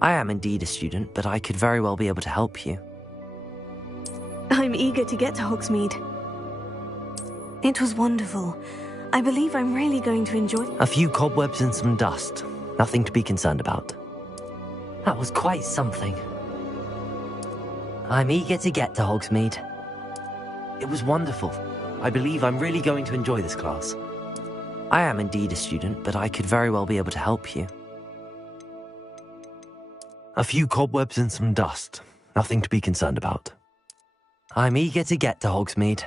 I am indeed a student, but I could very well be able to help you. I'm eager to get to Hogsmeade. It was wonderful. I believe I'm really going to enjoy... A few cobwebs and some dust. Nothing to be concerned about. That was quite something. I'm eager to get to Hogsmeade. It was wonderful. I believe I'm really going to enjoy this class. I am indeed a student, but I could very well be able to help you. A few cobwebs and some dust. Nothing to be concerned about. I'm eager to get to Hogsmeade.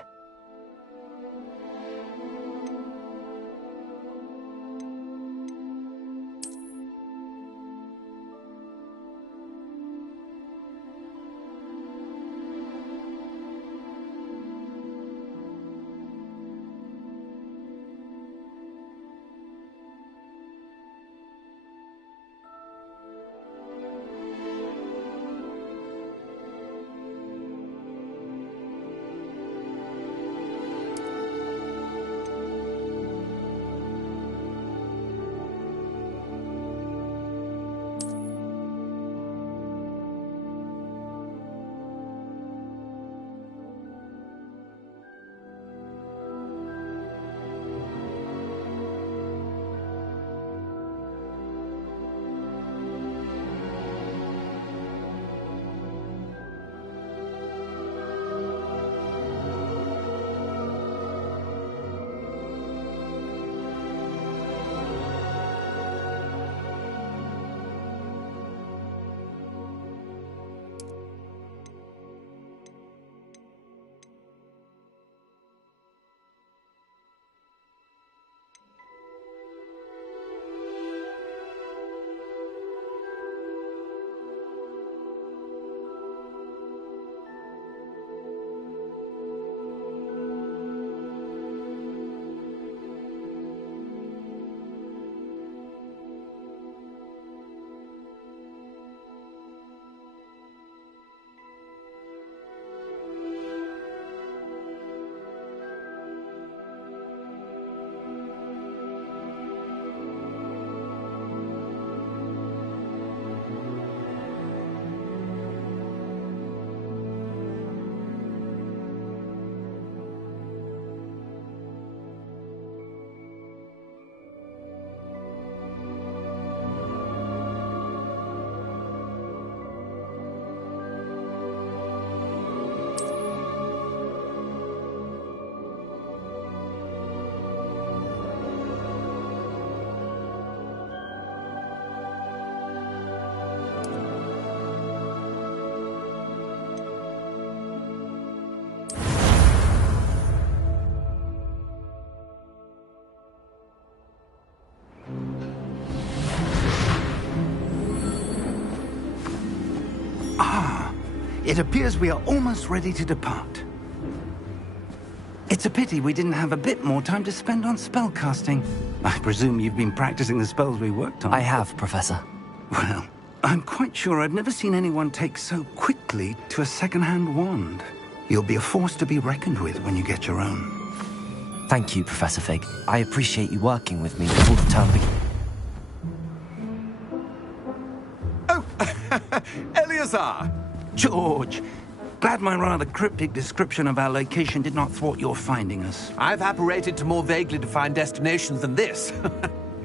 It appears we are almost ready to depart. It's a pity we didn't have a bit more time to spend on spellcasting. I presume you've been practicing the spells we worked on. I have, Professor. Well, I'm quite sure I've never seen anyone take so quickly to a second-hand wand. You'll be a force to be reckoned with when you get your own. Thank you, Professor Fig. I appreciate you working with me before the term begins. Oh, Eleazar! George! Glad my rather cryptic description of our location did not thwart your finding us. I've apparated to more vaguely defined destinations than this.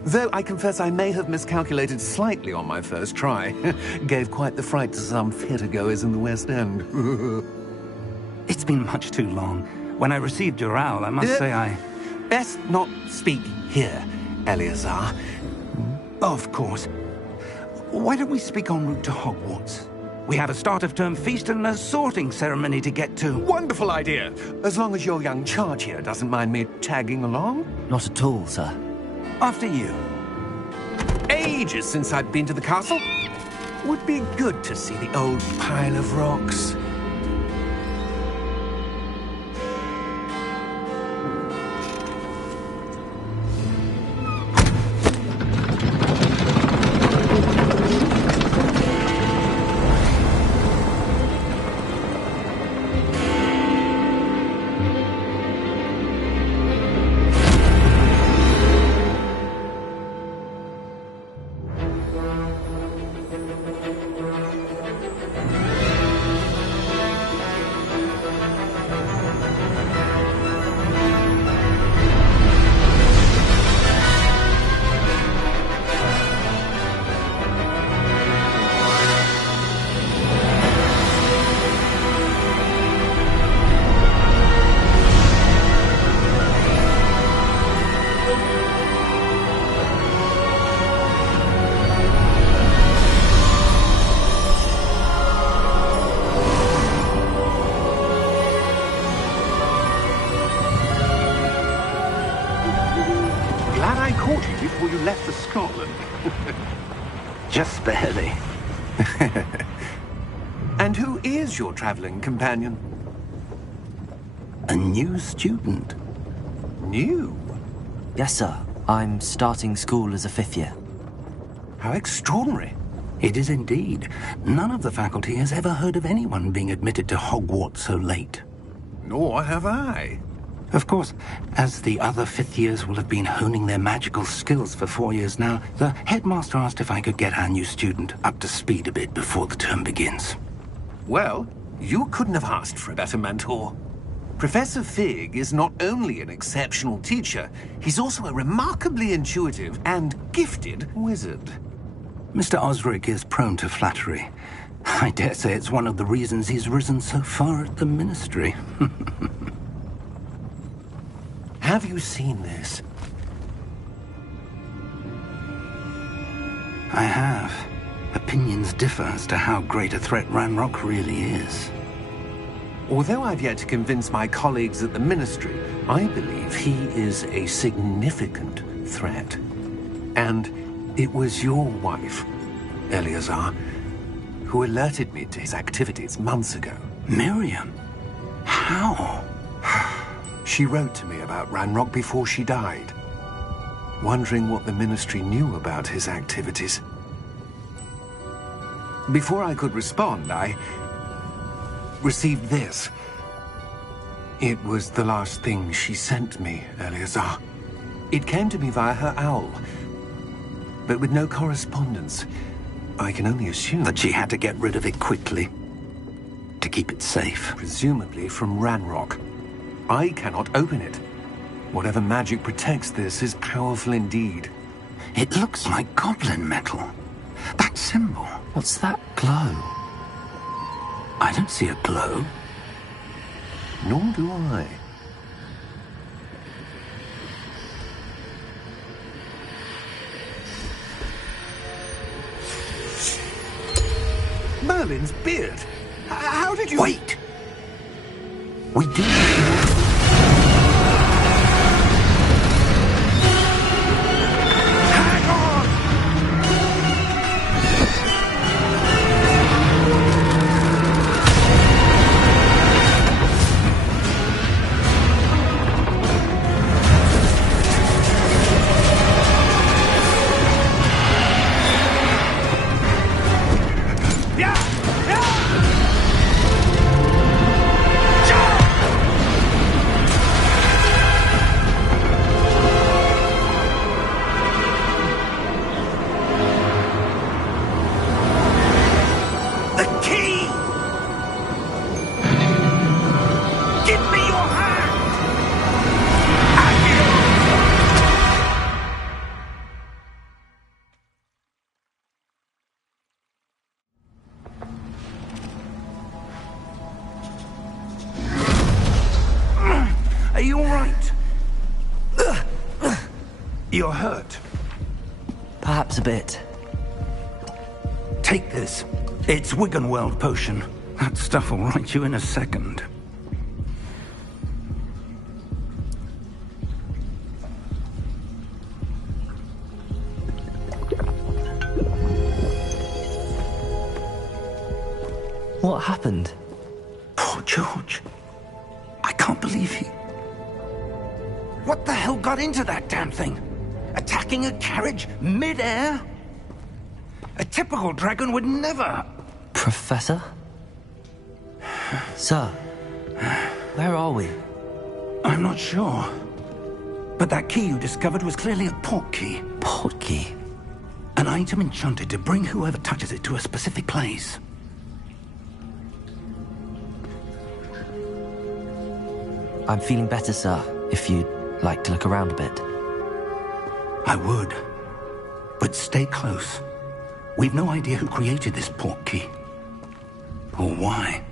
Though I confess I may have miscalculated slightly on my first try. Gave quite the fright to some theatregoers in the West End. It's been much too long. When I received your owl, I must say I... Best not speak here, Eleazar. Of course. Why don't we speak en route to Hogwarts? We have a start-of-term feast and a sorting ceremony to get to. Wonderful idea! As long as your young charge here doesn't mind me tagging along. Not at all, sir. After you. Ages since I've been to the castle. Would be good to see the old pile of rocks. caught you before you left for Scotland. Just barely. And who is your traveling companion? A new student. New? Yes, sir. I'm starting school as a 5th year. How extraordinary. It is indeed. None of the faculty has ever heard of anyone being admitted to Hogwarts so late. Nor have I. Of course, as the other 5th years will have been honing their magical skills for 4 years now, the headmaster asked if I could get our new student up to speed a bit before the term begins. Well, you couldn't have asked for a better mentor. Professor Fig is not only an exceptional teacher, he's also a remarkably intuitive and gifted wizard. Mr. Osric is prone to flattery. I dare say it's one of the reasons he's risen so far at the Ministry. Have you seen this? I have. Opinions differ as to how great a threat Ranrock really is. Although I've yet to convince my colleagues at the Ministry, I believe he is a significant threat. And it was your wife, Eleazar, who alerted me to his activities months ago. Miriam? How? She wrote to me about Ranrock before she died, wondering what the Ministry knew about his activities. Before I could respond, I received this. It was the last thing she sent me, Eleazar. It came to me via her owl, but with no correspondence. I can only assume That she had to get rid of it quickly, to keep it safe. presumably from Ranrock. I cannot open it. Whatever magic protects this is powerful indeed. It looks like goblin metal. That symbol. What's that glow? I don't see a glow. Nor do I. Merlin's beard. How did you... Wait! We do... Hang on! The key! Give me your hand! Are you all right? You're hurt. Perhaps a bit. Take this. It's Wiggenweld potion. That stuff will right you in a second. What happened? Poor George. I can't believe he... What the hell got into that damn thing? Attacking a carriage mid-air? A typical dragon would never... Professor? Sir, where are we? I'm not sure. But that key you discovered was clearly a port key. Port key? An item enchanted to bring whoever touches it to a specific place. I'm feeling better, sir, if you'd like to look around a bit. I would. But stay close. We've no idea who created this port key. Or why.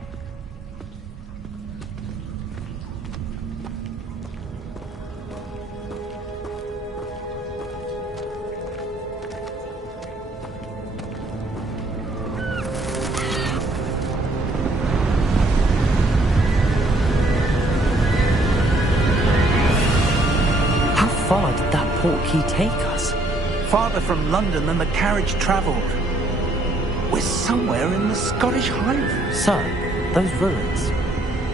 How far did that portkey take us? Farther from London than the carriage travelled. We're somewhere in the Scottish Highlands. Sir, those ruins.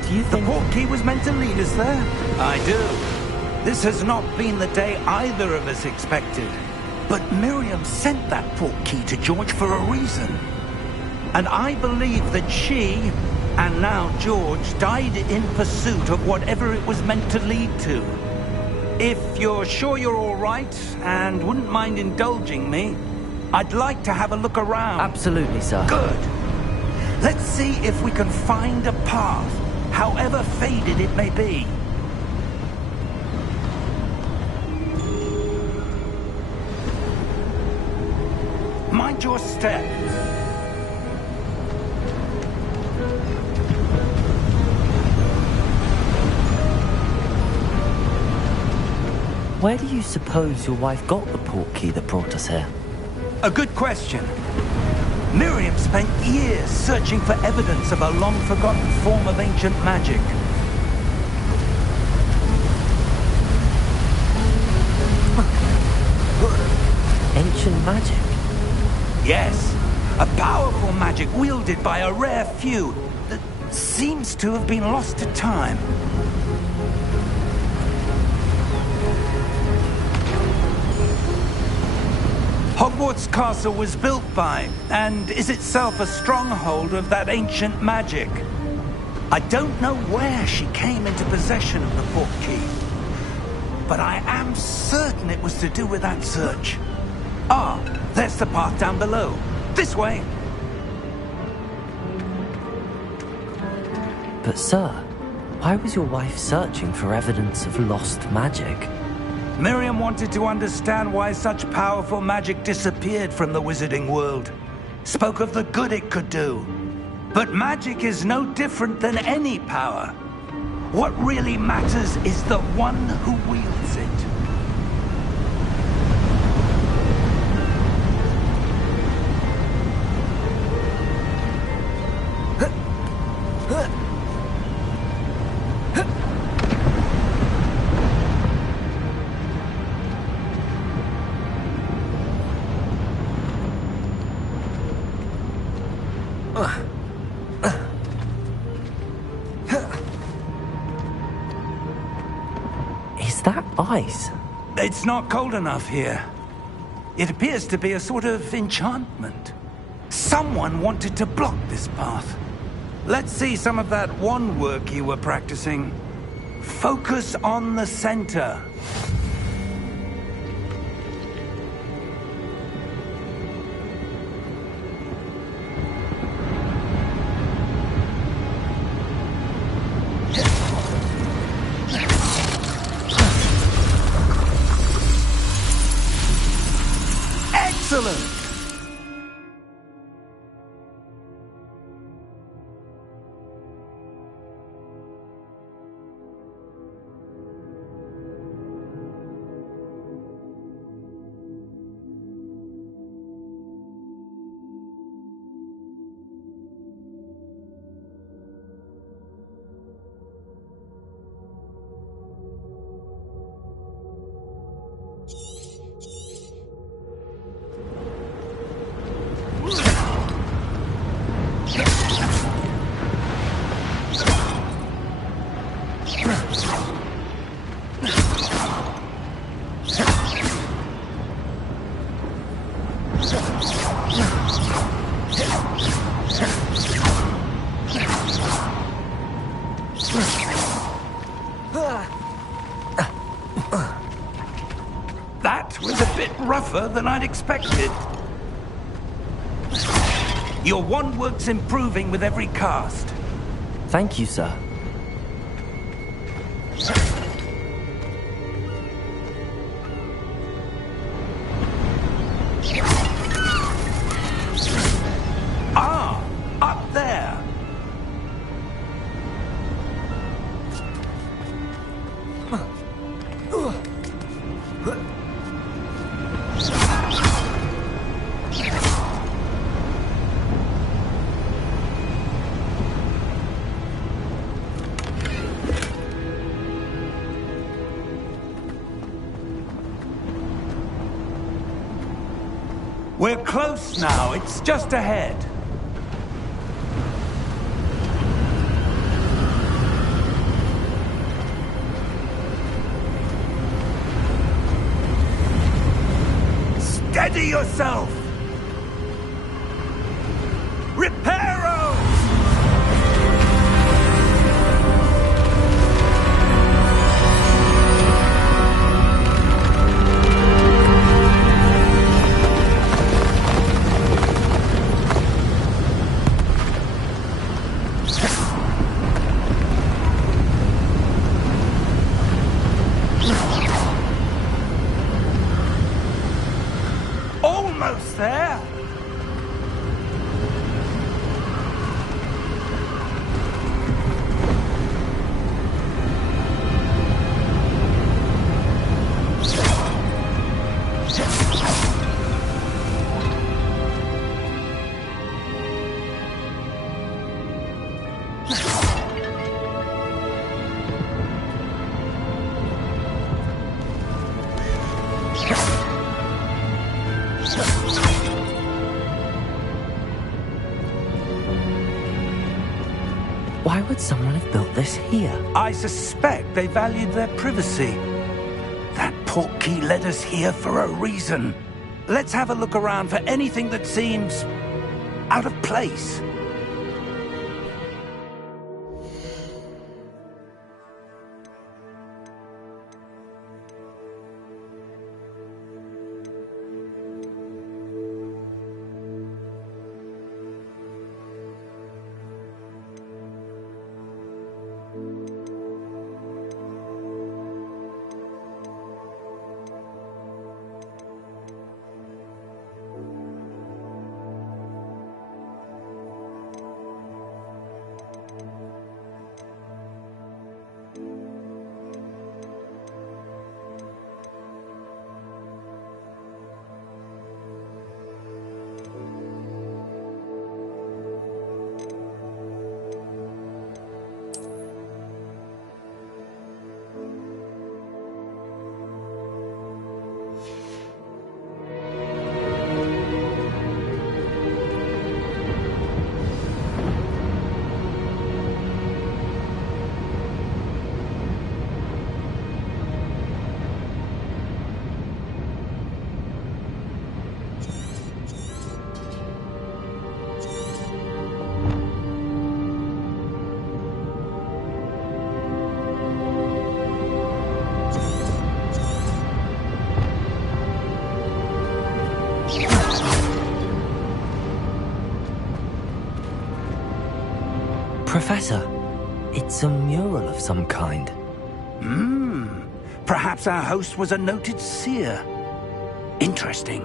Do you The think... portkey was meant to lead us there? I do. This has not been the day either of us expected. But Miriam sent that portkey to George for a reason. And I believe that she, and now George, died in pursuit of whatever it was meant to lead to. If you're sure you're all right, and wouldn't mind indulging me, I'd like to have a look around. Absolutely, sir. Good. Let's see if we can find a path, however faded it may be. Mind your step. Where do you suppose your wife got the portkey that brought us here? A good question. Miriam spent years searching for evidence of a long-forgotten form of ancient magic. Ancient magic? Yes, a powerful magic wielded by a rare few that seems to have been lost to time. Hogwarts Castle was built by, and is itself a stronghold of that ancient magic. I don't know where she came into possession of the portkey, but I am certain it was to do with that search. Ah, there's the path down below. This way. But sir, why was your wife searching for evidence of lost magic? Miriam wanted to understand why such powerful magic disappeared from the wizarding world. Spoke of the good it could do. But magic is no different than any power. What really matters is the one who wields it. Is that ice? It's not cold enough here. It appears to be a sort of enchantment. Someone wanted to block this path. Let's see some of that wand work you were practicing. Focus on the center. Excellent! That was a bit rougher than I'd expected. Your wand work's improving with every cast. Thank you, sir. Ah, up there. We're close now. It's just ahead. Steady yourself! Reparo! Almost there! Why would someone have built this here? I suspect they valued their privacy. That portkey led us here for a reason. Let's have a look around for anything that seems out of place. Professor, it's a mural of some kind. Perhaps our host was a noted seer. Interesting.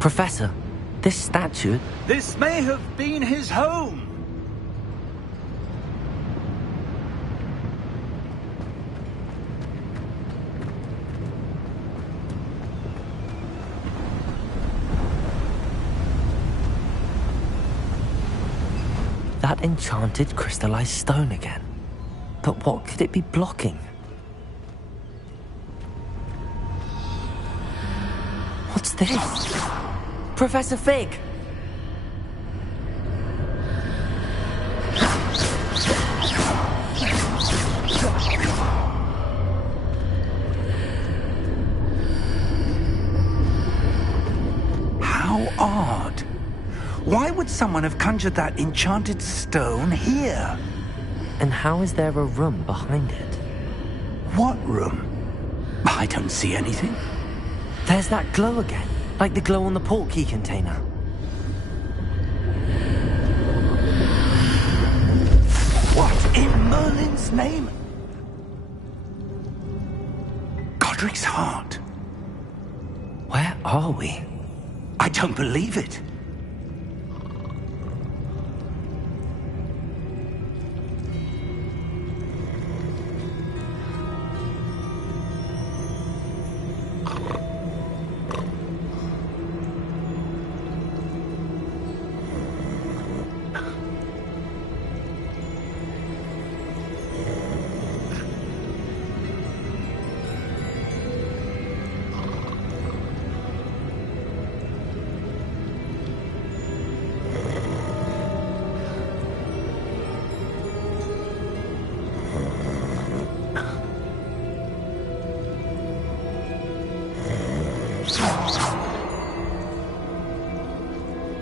Professor, this statue... This may have been his home. That enchanted crystallized stone again. But what could it be blocking? What's this? Professor Fig! someone have conjured that enchanted stone here? And how is there a room behind it? What room? I don't see anything. There's that glow again, like the glow on the portkey container. What in Merlin's name? Godric's heart. Where are we? I don't believe it.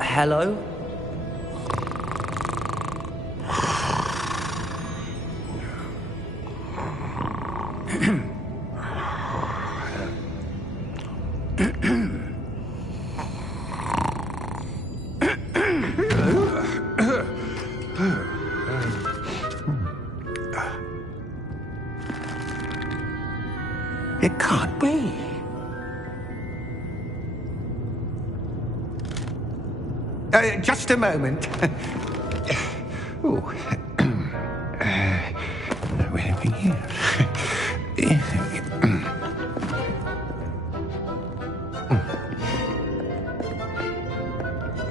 Hello? It can't be. Just a moment. Oh. Where are we here?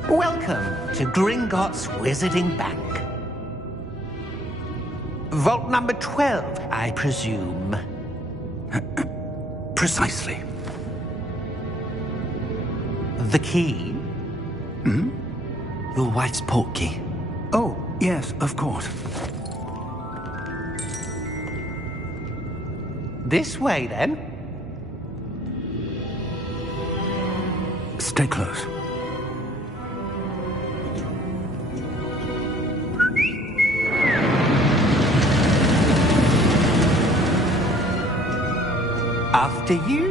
Welcome to Gringotts Wizarding Bank. Vault number 12, I presume. Precisely. The key? Hmm? Your wife's portkey. Oh, yes, of course. This way, then. Stay close. After you.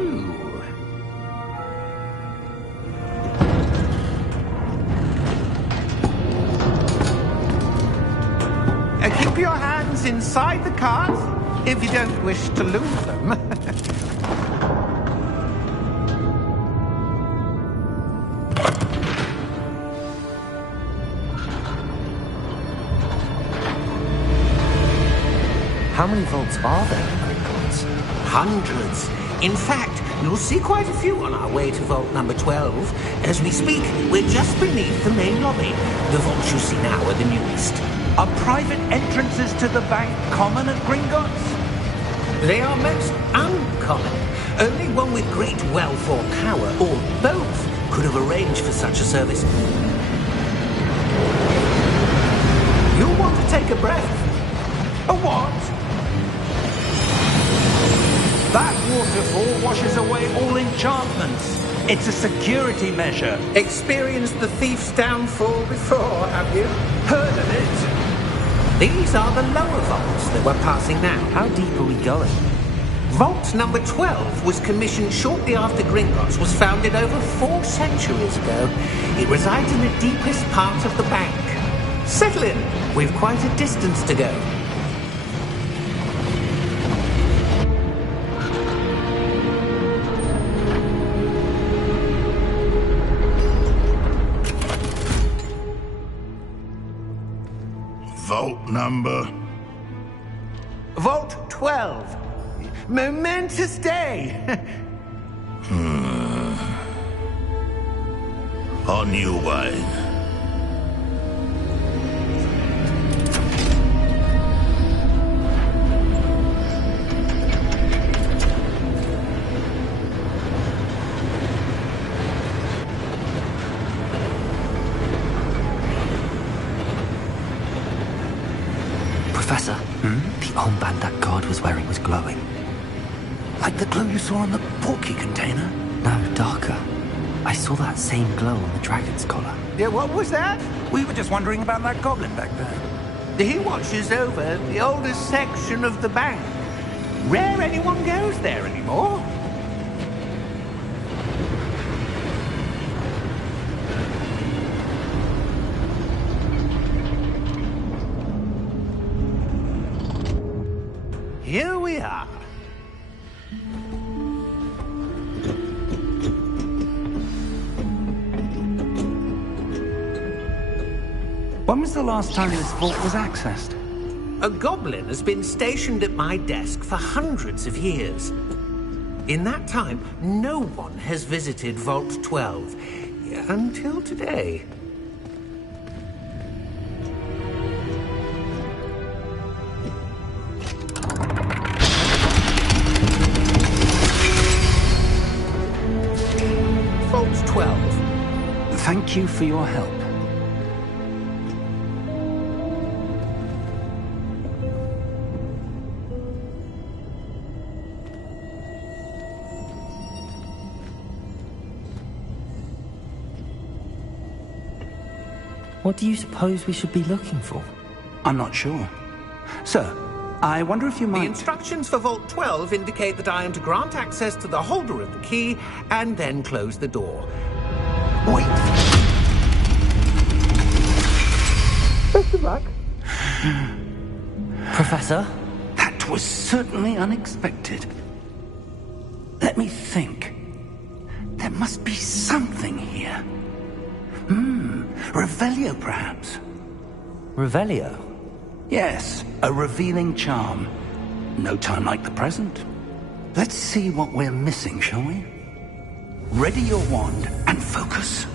Keep your hands inside the cart if you don't wish to lose them. How many vaults are there in Gringotts? Hundreds. In fact, you'll see quite a few on our way to vault number 12. As we speak, we're just beneath the main lobby. The vaults you see now are the newest. Are private entrances to the bank common at Gringotts? They are most uncommon. Only one with great wealth or power, or both, could have arranged for such a service. You'll want to take a breath. A what? That waterfall washes away all enchantments. It's a security measure. Experienced the thief's downfall before, have you? Heard of it? These are the lower vaults that we're passing now. How deep are we going? Vault number 12 was commissioned shortly after Gringotts was founded over 4 centuries ago. It resides in the deepest part of the bank. Settle in. We've quite a distance to go. Vault number? Vault 12. Momentous day. On new wine. Professor, the armband that guard was wearing was glowing. Like the glow you saw on the portkey container? No, darker. I saw that same glow on the dragon's collar. Yeah, what was that? We were just wondering about that goblin back there. He watches over the oldest section of the bank. Rare anyone goes there anymore. Here we are. When was the last time this vault was accessed? A goblin has been stationed at my desk for hundreds of years. In that time, no one has visited Vault 12. Until today. Vault 12. Thank you for your help. What do you suppose we should be looking for? I'm not sure. Sir, I wonder if you The might... instructions for Vault 12 indicate that I am to grant access to the holder of the key and then close the door. Wait! Best of luck. Professor? That was certainly unexpected. Let me think. There must be something here. Revelio, perhaps? Revelio? Yes, a revealing charm. No time like the present. Let's see what we're missing, shall we? Ready your wand and focus.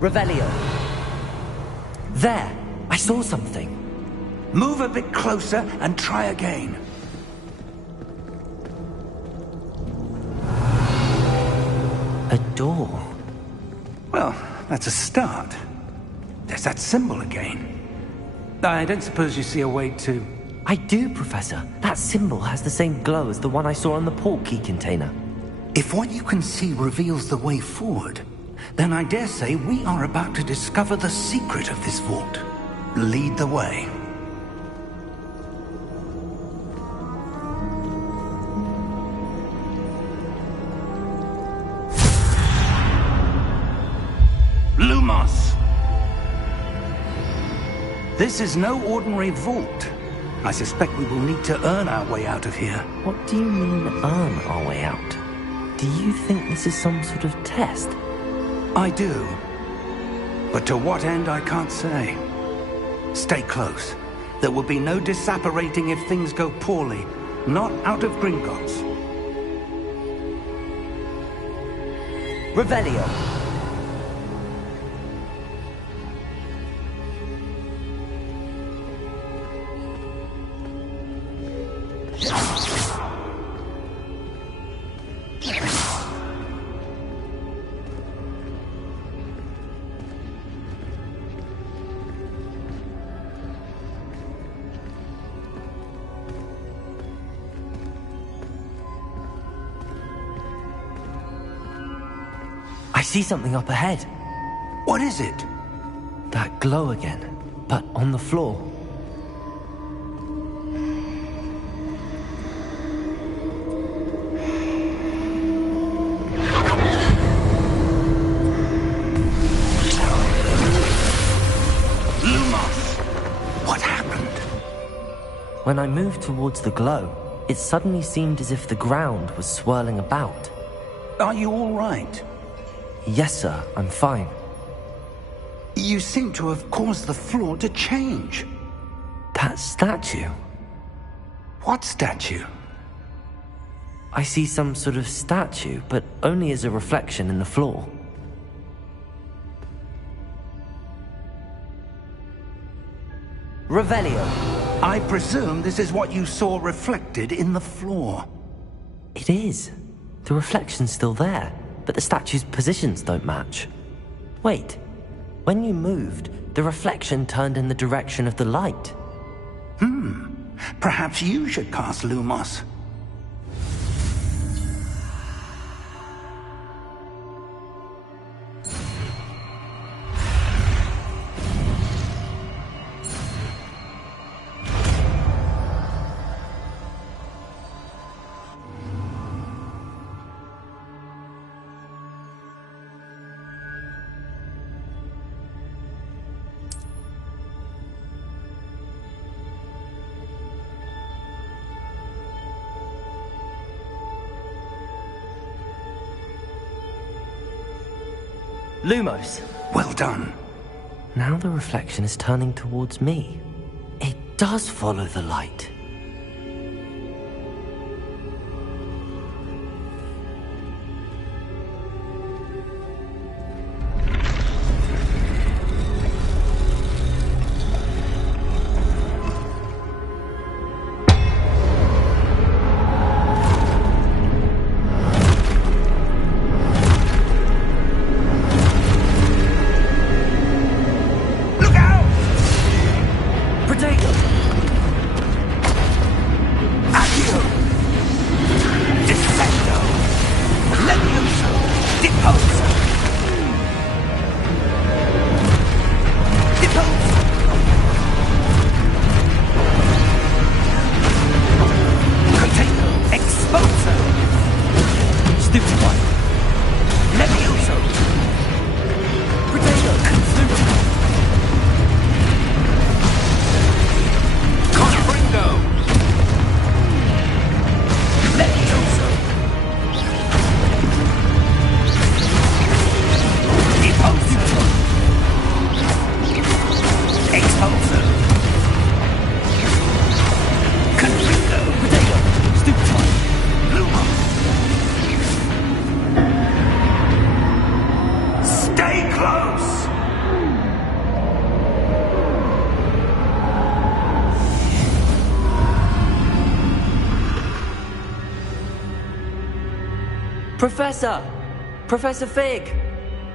Revelio. There! I saw something. Move a bit closer and try again. A door. Well, that's a start. There's that symbol again. I don't suppose you see a way to... I do, Professor. That symbol has the same glow as the one I saw on the port key container. If what you can see reveals the way forward, then I dare say we are about to discover the secret of this vault. Lead the way. Lumos! This is no ordinary vault. I suspect we will need to earn our way out of here. What do you mean, earn our way out? Do you think this is some sort of test? I do. But to what end, I can't say. Stay close. There will be no disapparating if things go poorly. Not out of Gringotts. Revelio. I see something up ahead. What is it? That glow again, but on the floor. What happened? When I moved towards the glow, it suddenly seemed as if the ground was swirling about. Are you all right? Yes, sir, I'm fine. You seem to have caused the floor to change. That statue? What statue? I see some sort of statue, but only as a reflection in the floor. Revelio. I presume this is what you saw reflected in the floor. It is. The reflection's still there, but the statue's positions don't match. Wait. When you moved, the reflection turned in the direction of the light. Perhaps you should cast Lumos. Lumos. Well done. Now the reflection is turning towards me. It does follow the light. Professor! Professor Fig!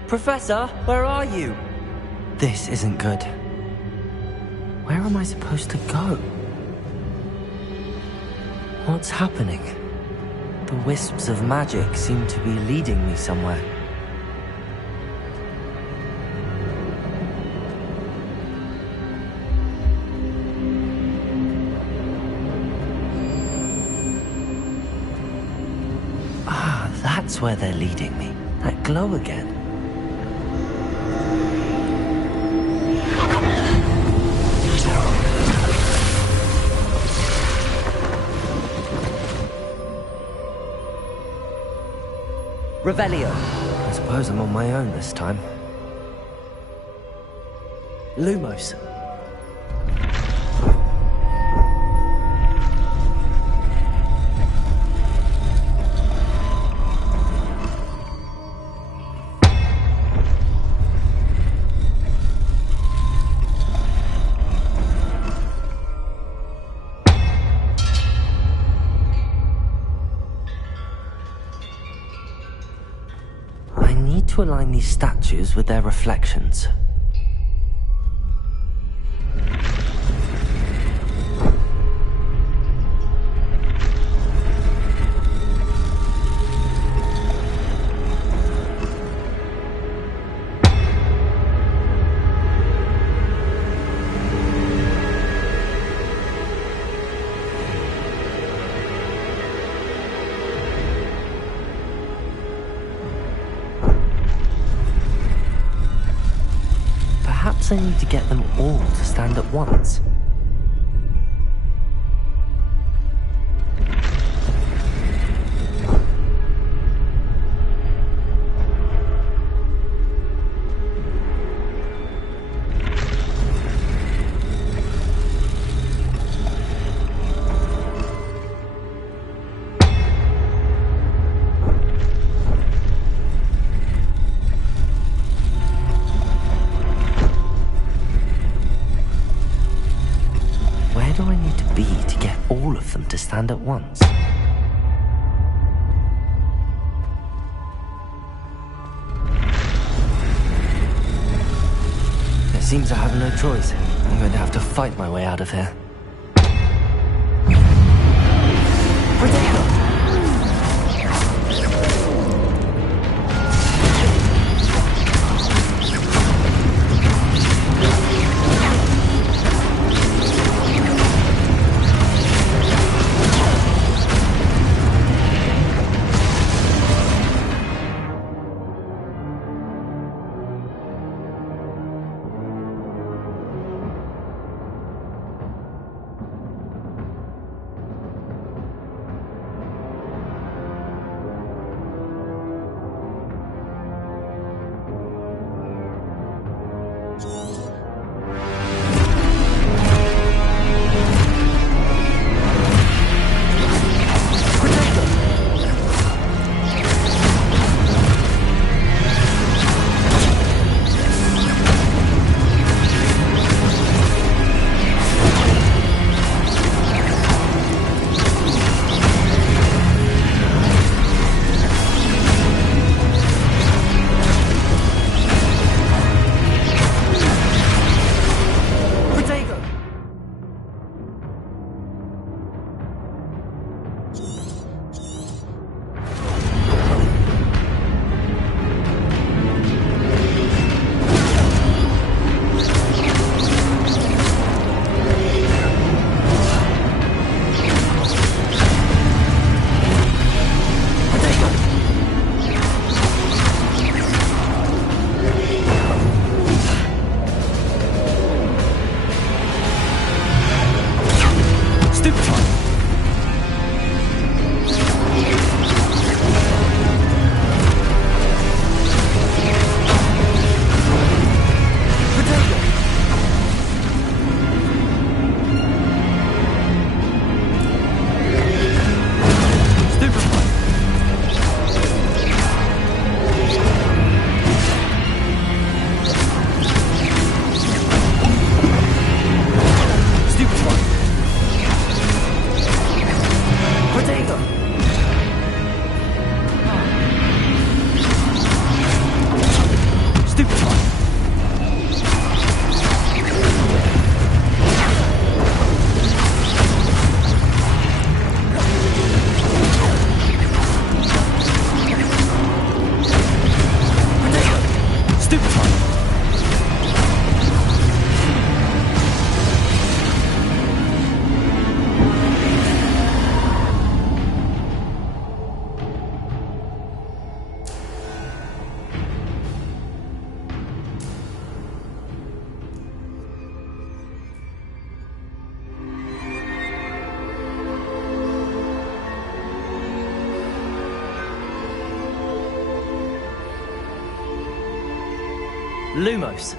Professor, where are you? This isn't good. Where am I supposed to go? What's happening? The wisps of magic seem to be leading me somewhere. That's where they're leading me. That glow again. Revelio. I suppose I'm on my own this time. Lumos. To align these statues with their reflections. Perhaps I need to get them all to stand at once. Where do I need to be to get all of them to stand at once? It seems I have no choice. I'm going to have to fight my way out of here. Lumos.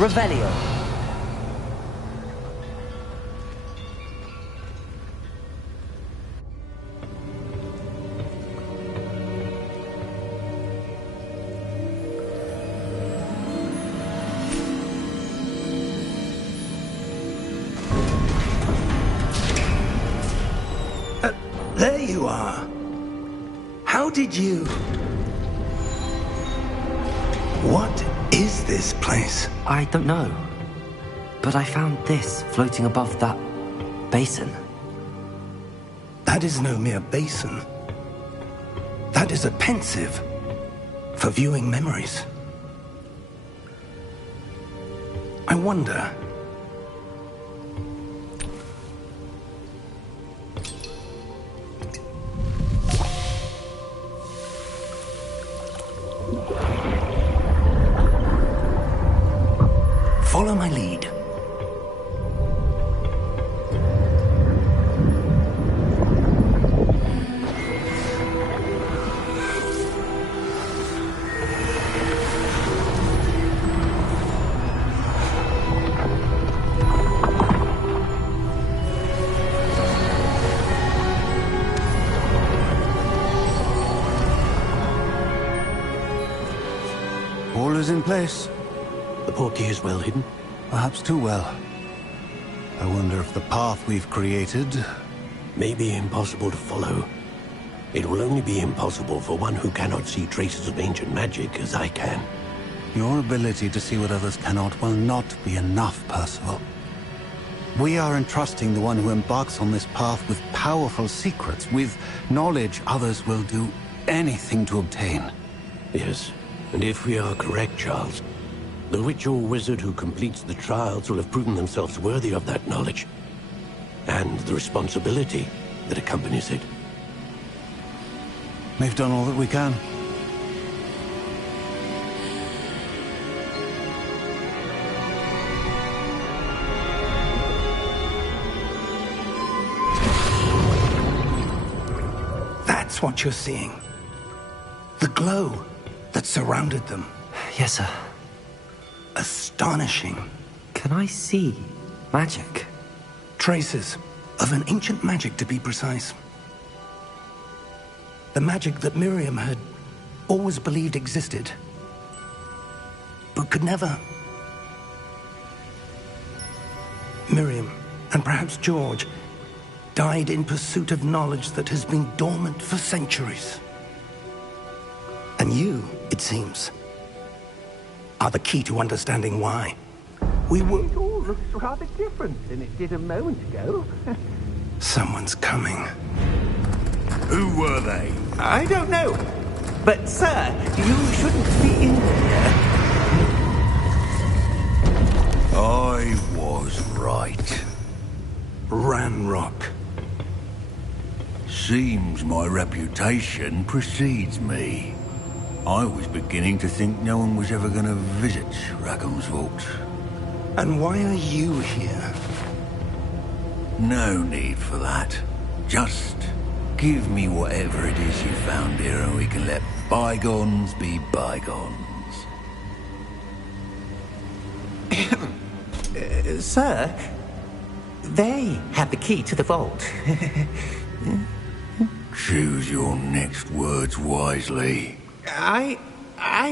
Revelio. How did you... What is this place? I don't know. But I found this floating above that basin. That is no mere basin. That is a pensive for viewing memories. I wonder... Follow my lead. All is in place. The portkey is well hidden. Perhaps too well. I wonder if the path we've created... May be impossible to follow. It will only be impossible for one who cannot see traces of ancient magic as I can. Your ability to see what others cannot will not be enough, Percival. We are entrusting the one who embarks on this path with powerful secrets, with knowledge others will do anything to obtain. Yes, and if we are correct, Charles, the witch or wizard who completes the trials will have proven themselves worthy of that knowledge, and the responsibility that accompanies it. We've done all that we can. That's what you're seeing. The glow that surrounded them. Yes, sir. Astonishing. Can I see magic? Traces of an ancient magic, to be precise. The magic that Miriam had always believed existed, but could never. Miriam, and perhaps George, died in pursuit of knowledge that has been dormant for centuries. And you, it seems, are the key to understanding why. We were... It all looks rather different than it did a moment ago. Someone's coming. Who were they? I don't know. But, sir, you shouldn't be in here. I was right. Ranrock. Seems my reputation precedes me. I was beginning to think no one was ever going to visit Rackham's Vault. And why are you here? No need for that. Just give me whatever it is you found here and we can let bygones be bygones. Sir, they have the key to the vault. Choose your next words wisely. I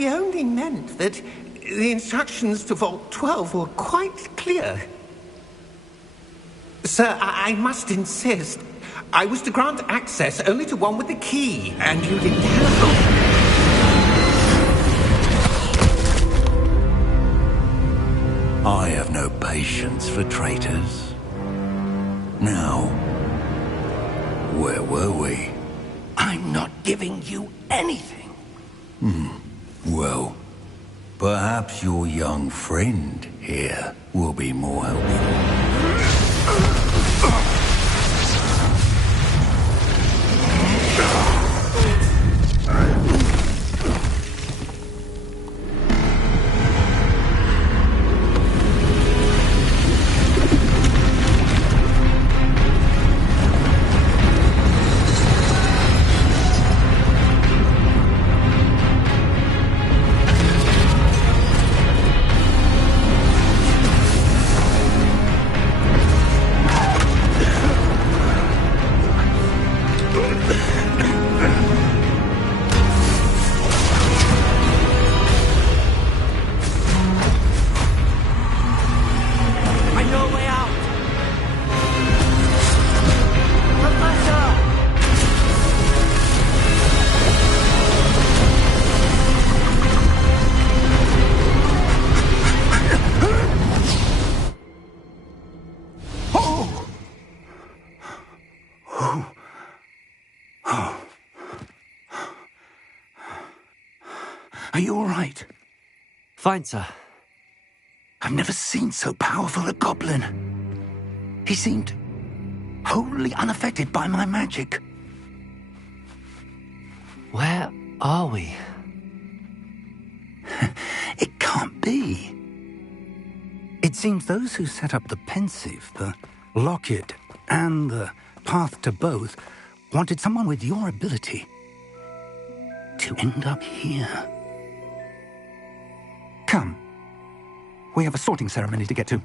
only meant that the instructions to Vault 12 were quite clear. Sir, I must insist. I was to grant access only to one with the key, and you didn't have... I have no patience for traitors. Now, where were we? I'm not giving you anything. Well, perhaps your young friend here will be more helpful. right. Fine, sir. I've never seen so powerful a goblin. He seemed wholly unaffected by my magic. Where are we? It can't be. It seems those who set up the pensive, the locket, and the path to both wanted someone with your ability to end up here. Come. We have a sorting ceremony to get to.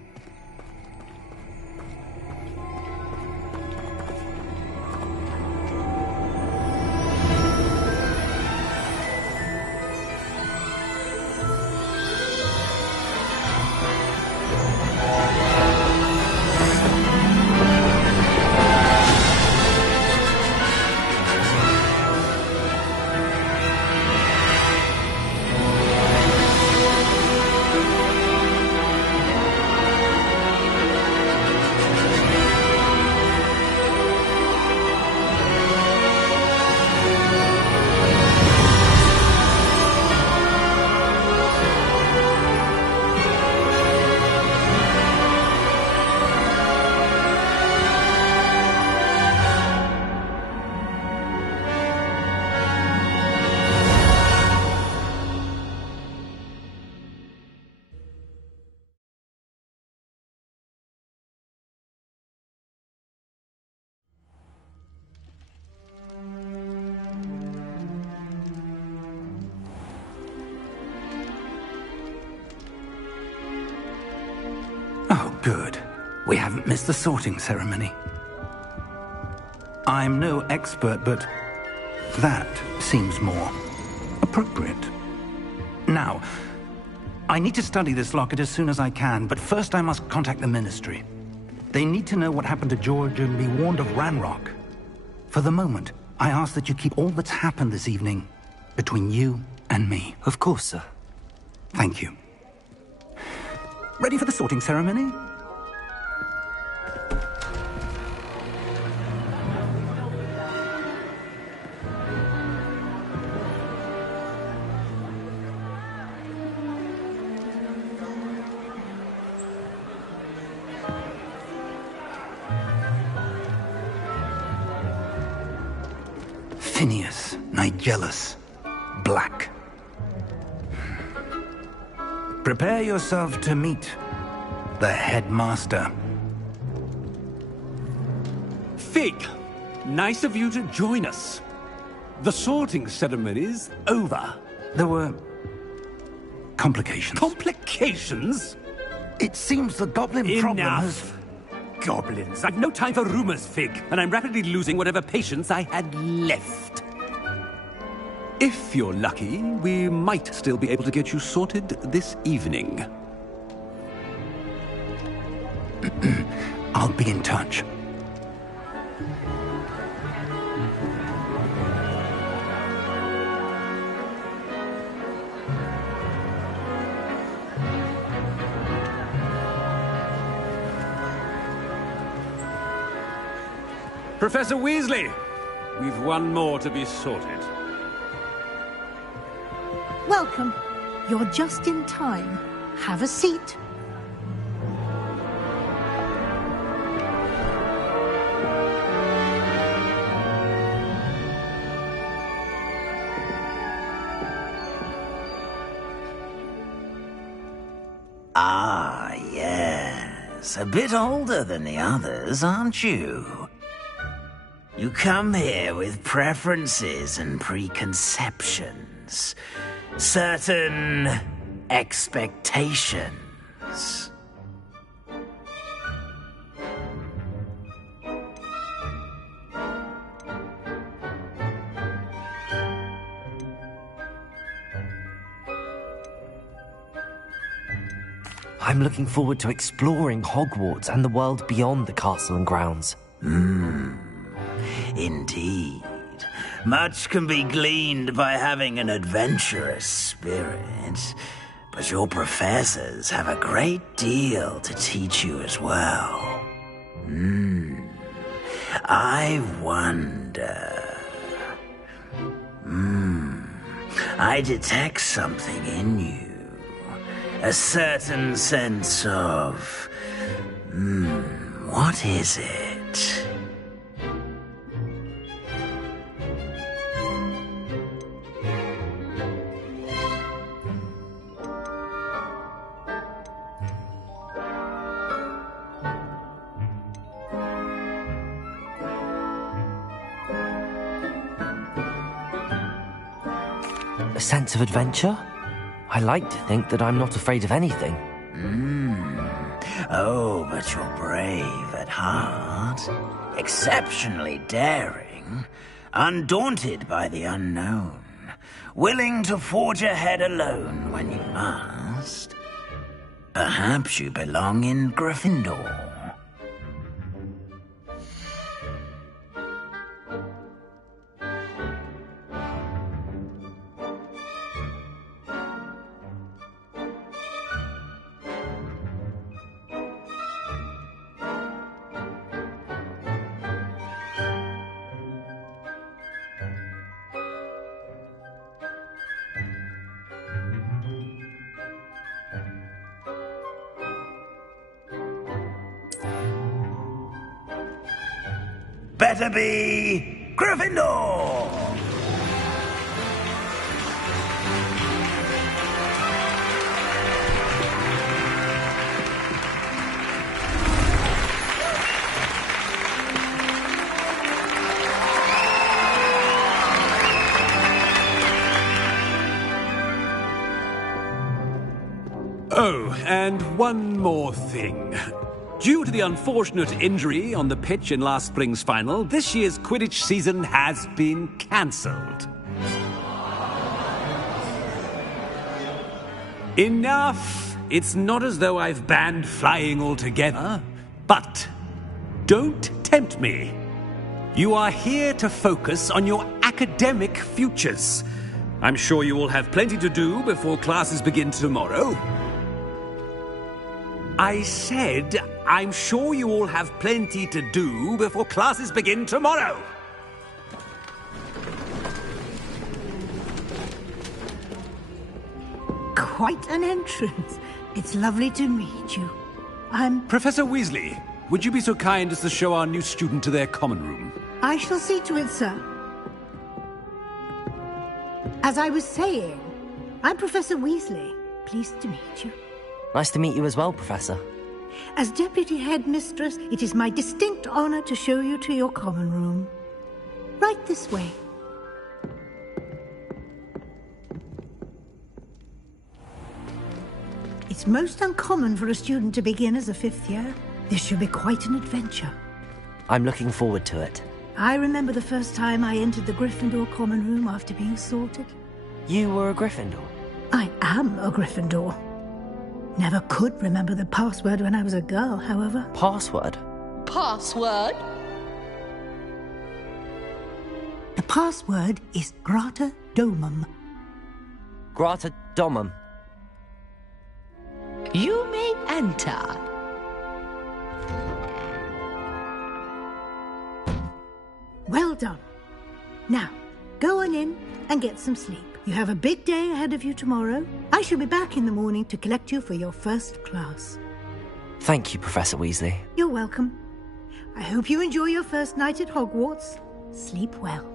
Oh, good. We haven't missed the sorting ceremony. I'm no expert, but that seems more appropriate. Now, I need to study this locket as soon as I can, but first I must contact the Ministry. They need to know what happened to George and be warned of Ranrock. For the moment, I ask that you keep all that's happened this evening between you and me. Of course, sir. Thank you. Ready for the sorting ceremony? Phineas, Nigellus, Black. Prepare yourself to meet the headmaster. Fig, nice of you to join us. The sorting ceremony's over. There were complications. Complications? It seems the goblin problem has... Enough. Goblins. I've no time for rumors, Fig, and I'm rapidly losing whatever patience I had left. If you're lucky, we might still be able to get you sorted this evening. I'll be in touch. Professor Weasley, we've one more to be sorted. Welcome. You're just in time. Have a seat. Ah, yes. A bit older than the others, aren't you? You come here with preferences and preconceptions. Certain expectations. I'm looking forward to exploring Hogwarts and the world beyond the castle and grounds. Indeed. Much can be gleaned by having an adventurous spirit, but your professors have a great deal to teach you as well. I wonder... I detect something in you. A certain sense of... what is it? A sense of adventure? I like to think that I'm not afraid of anything. Oh, but you're brave at heart. Exceptionally daring. Undaunted by the unknown. Willing to forge ahead alone when you must. Perhaps you belong in Gryffindor. Better be Gryffindor! Oh, and one more thing. Due to the unfortunate injury on the pitch in last spring's final, this year's Quidditch season has been cancelled. Enough! It's not as though I've banned flying altogether, but don't tempt me. You are here to focus on your academic futures. I'm sure you will have plenty to do before classes begin tomorrow. I said, I'm sure you all have plenty to do before classes begin tomorrow. Quite an entrance. It's lovely to meet you. I'm... Professor Weasley, would you be so kind as to show our new student to their common room? I shall see to it, sir. As I was saying, I'm Professor Weasley. Pleased to meet you. Nice to meet you as well, Professor. As Deputy Headmistress, it is my distinct honor to show you to your common room. Right this way. It's most uncommon for a student to begin as a fifth year. This should be quite an adventure. I'm looking forward to it. I remember the first time I entered the Gryffindor common room after being sorted. You were a Gryffindor? I am a Gryffindor. Never could remember the password when I was a girl, however. Password? Password? The password is Grata Domum. Grata Domum. You may enter. Well done. Now, go on in and get some sleep. You have a big day ahead of you tomorrow. I shall be back in the morning to collect you for your first class. Thank you, Professor Weasley. You're welcome. I hope you enjoy your first night at Hogwarts. Sleep well.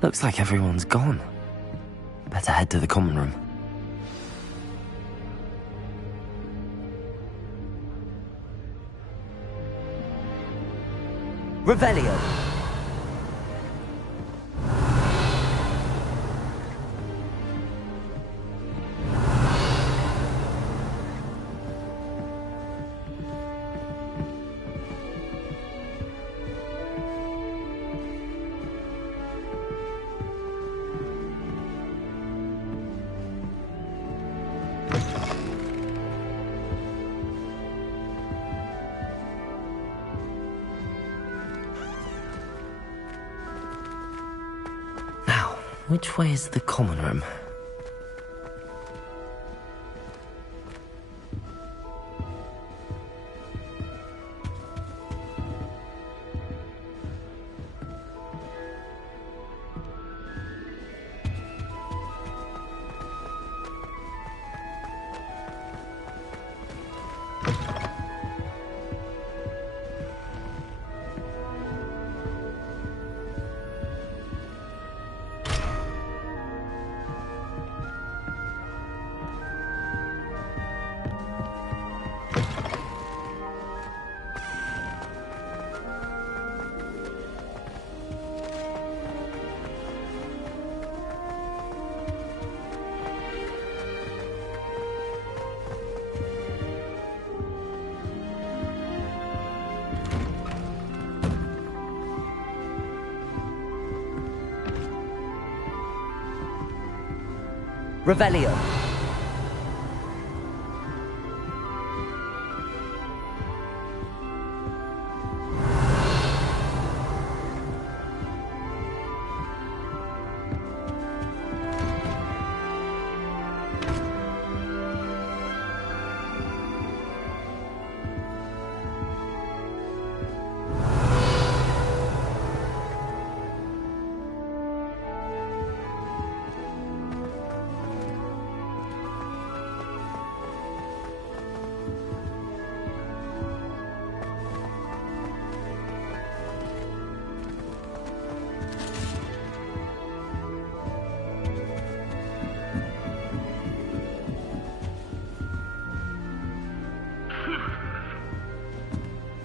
Looks like everyone's gone. Better head to the common room. Revelio! Which way is the common room? Revelio.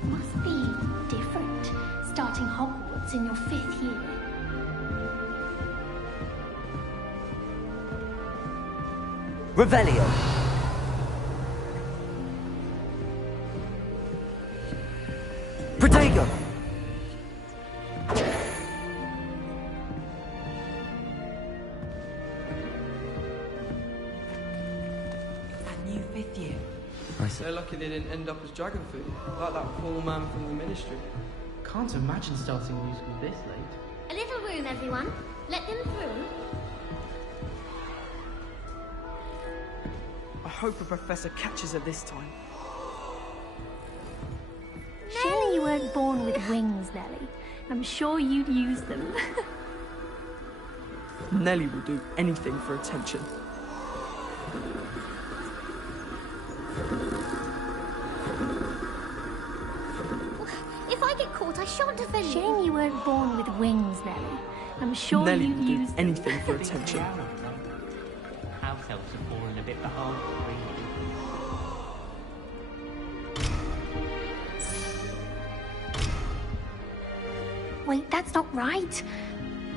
Must be different, starting Hogwarts in your 5th year. Revelio. Protego. A new 5th year. They're lucky they didn't end up as dragon food, like that poor man from the ministry. Can't imagine starting new school this late. A little room, everyone. Let them through. I hope a professor catches her this time. Surely you weren't born with wings, Nellie. I'm sure you'd use them. Nellie will do anything for attention. If I get caught, I shan't offend you. Shame you weren't born with wings, Nellie. I'm sure Nellie you'd will do use them. anything for attention. House elves have fallen a bit behind, really. Wait, that's not right.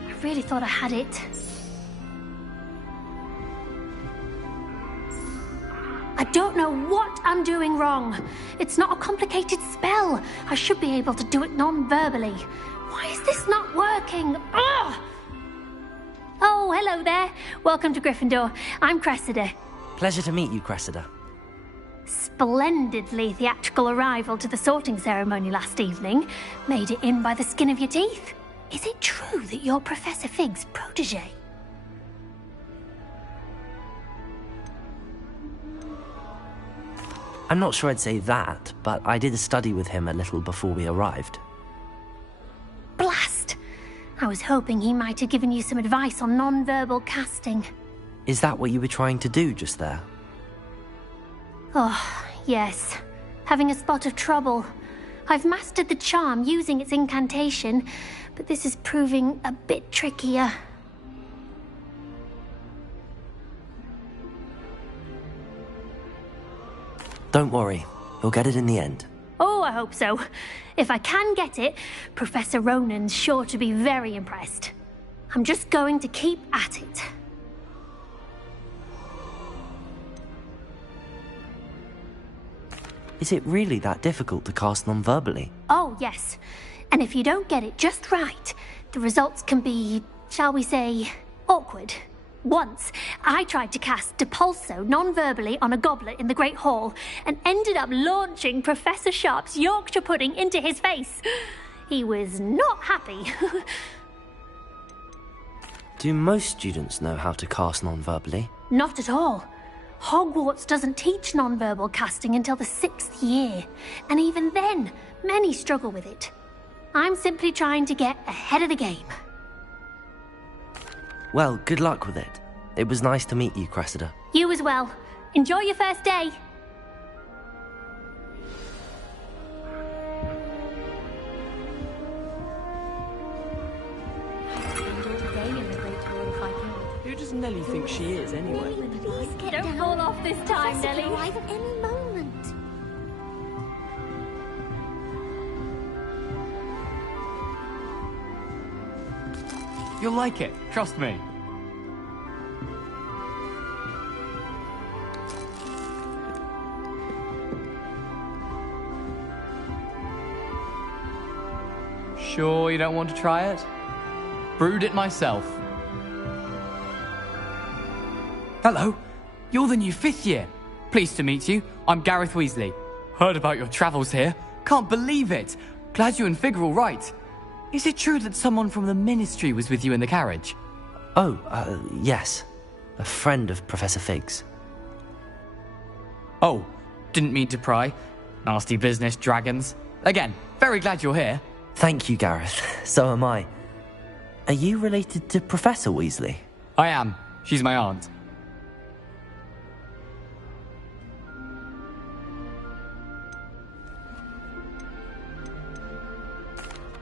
I really thought I had it. I don't know what I'm doing wrong. It's not a complicated spell. I should be able to do it non-verbally. Why is this not working? Ugh! Oh, hello there. Welcome to Gryffindor. I'm Cressida. Pleasure to meet you, Cressida. Splendidly theatrical arrival to the sorting ceremony last evening. Made it in by the skin of your teeth. Is it true that you're Professor Fig's protege? I'm not sure I'd say that, but I did study with him a little before we arrived. Blast! I was hoping he might have given you some advice on non-verbal casting. Is that what you were trying to do just there? Oh, yes. Having a spot of trouble. I've mastered the charm using its incantation, but this is proving a bit trickier. Don't worry, you'll get it in the end. Oh, I hope so. If I can get it, Professor Ronan's sure to be very impressed. I'm just going to keep at it. Is it really that difficult to cast non-verbally? Oh, yes. And if you don't get it just right, the results can be, shall we say, awkward. Once, I tried to cast Depulso non-verbally on a goblet in the Great Hall and ended up launching Professor Sharp's Yorkshire pudding into his face. He was not happy. Do most students know how to cast non-verbally? Not at all. Hogwarts doesn't teach nonverbal casting until the 6th year, and even then, many struggle with it. I'm simply trying to get ahead of the game. Well, good luck with it. It was nice to meet you, Cressida. You as well. Enjoy your first day. Who does Nellie think she is, anyway? Please get Don't down. fall off this time, Professor Nellie. could arrive at any moment. You'll like it, trust me. Sure you don't want to try it? Brewed it myself. Hello, you're the new 5th year. Pleased to meet you. I'm Gareth Weasley. Heard about your travels here. Can't believe it. Glad you and Fig are all right. Is it true that someone from the Ministry was with you in the carriage? Oh, yes. A friend of Professor Fig's. Oh, didn't mean to pry. Nasty business, dragons. Again, very glad you're here. Thank you, Gareth. So am I. Are you related to Professor Weasley? I am. She's my aunt.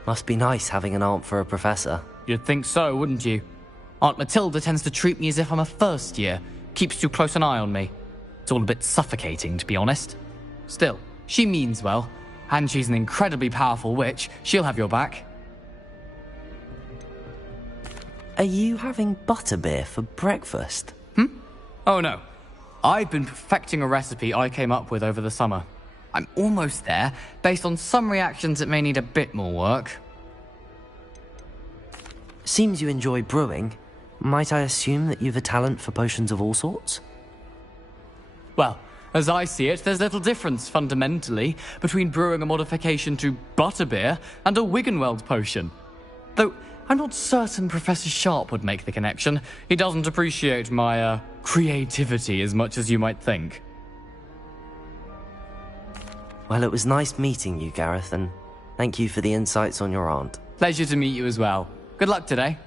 Must be nice having an aunt for a professor. You'd think so, wouldn't you? Aunt Matilda tends to treat me as if I'm a first year. Keeps too close an eye on me. It's all a bit suffocating, to be honest. Still, she means well. And she's an incredibly powerful witch. She'll have your back. Are you having butterbeer for breakfast? Oh no. I've been perfecting a recipe I came up with over the summer. I'm almost there. Based on some reactions, it may need a bit more work. Seems you enjoy brewing. Might I assume that you've a talent for potions of all sorts? Well, as I see it, there's little difference, fundamentally, between brewing a modification to butterbeer and a Wiggenweld potion. Though, I'm not certain Professor Sharp would make the connection. He doesn't appreciate my, creativity as much as you might think. Well, it was nice meeting you, Gareth, and thank you for the insights on your aunt. Pleasure to meet you as well. Good luck today.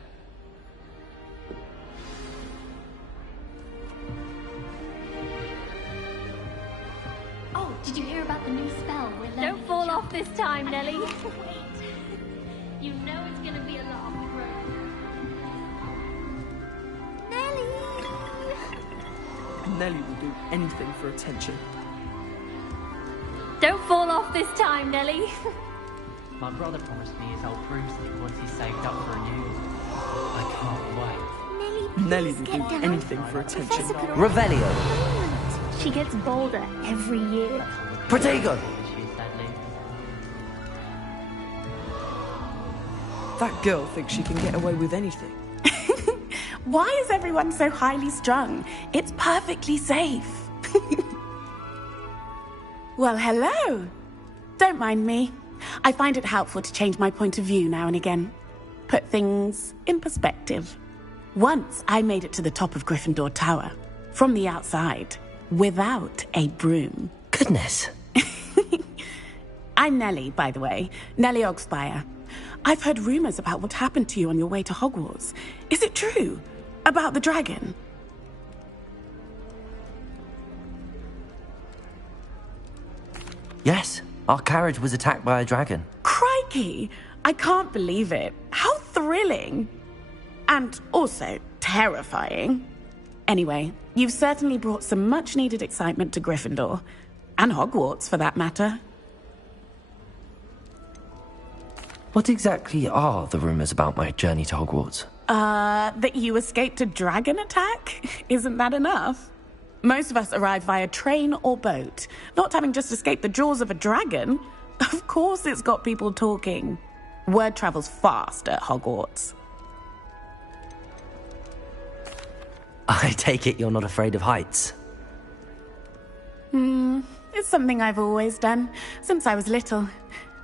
Oh, did you hear about the new spell? Don't fall off this time, Nellie. Wait. You know it's gonna be a lot of growth. Nellie will do anything for attention. Don't fall off this time, Nellie. My brother promised me his old broomstick once he's saved up for a new one. I can't wait. Nellie will do anything for attention. Revelio. She gets bolder every year. Protego. That girl thinks she can get away with anything. Why is everyone so highly strung? It's perfectly safe. Well, hello. Don't mind me. I find it helpful to change my point of view now and again. Put things in perspective. Once I made it to the top of Gryffindor Tower, from the outside, without a broom. Goodness. I'm Nellie, by the way. Nellie Ogspire. I've heard rumors about what happened to you on your way to Hogwarts. Is it true? About the dragon? Yes, our carriage was attacked by a dragon. Crikey! I can't believe it. How thrilling! And also terrifying. Anyway, you've certainly brought some much-needed excitement to Gryffindor. And Hogwarts, for that matter. What exactly are the rumors about my journey to Hogwarts? That you escaped a dragon attack? Isn't that enough? Most of us arrive via train or boat, not having just escaped the jaws of a dragon. Of course it's got people talking. Word travels fast at Hogwarts. I take it you're not afraid of heights. It's something I've always done, since I was little.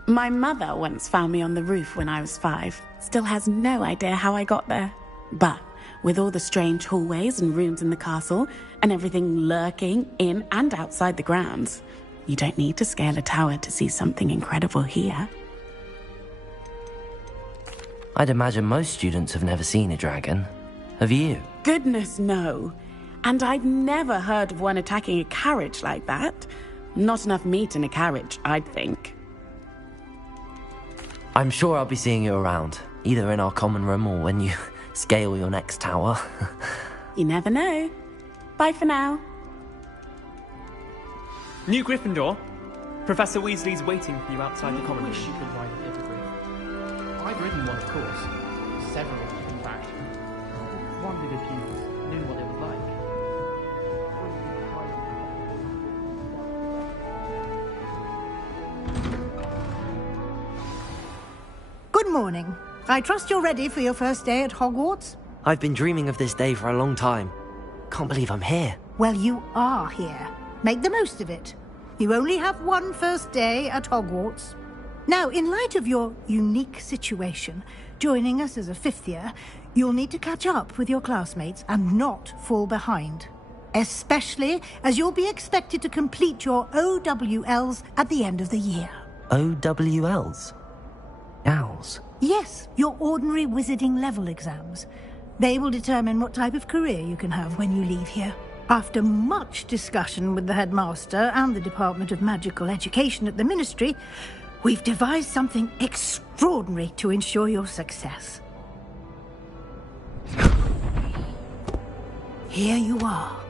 My mother once found me on the roof when I was 5. Still has no idea how I got there. But With all the strange hallways and rooms in the castle, and everything lurking in and outside the grounds, you don't need to scale a tower to see something incredible here. I'd imagine most students have never seen a dragon. Have you? Goodness, no. And I've never heard of one attacking a carriage like that. Not enough meat in a carriage, I'd think. I'm sure I'll be seeing you around, either in our common room or when you scale your next tower. You never know. Bye for now. New Gryffindor. Professor Weasley's waiting for you outside the common room. You could ride a hippogriff. I've ridden one, of course. Several, in fact. Wondered if you knew what it was like. Good morning. I trust you're ready for your first day at Hogwarts? I've been dreaming of this day for a long time. Can't believe I'm here. Well, you are here. Make the most of it. You only have one first day at Hogwarts. Now, in light of your unique situation, joining us as a fifth year, you'll need to catch up with your classmates and not fall behind. Especially as you'll be expected to complete your OWLs at the end of the year. OWLs? Owls? Yes, your ordinary wizarding level exams. They will determine what type of career you can have when you leave here. After much discussion with the headmaster and the Department of Magical Education at the Ministry, we've devised something extraordinary to ensure your success. Here you are.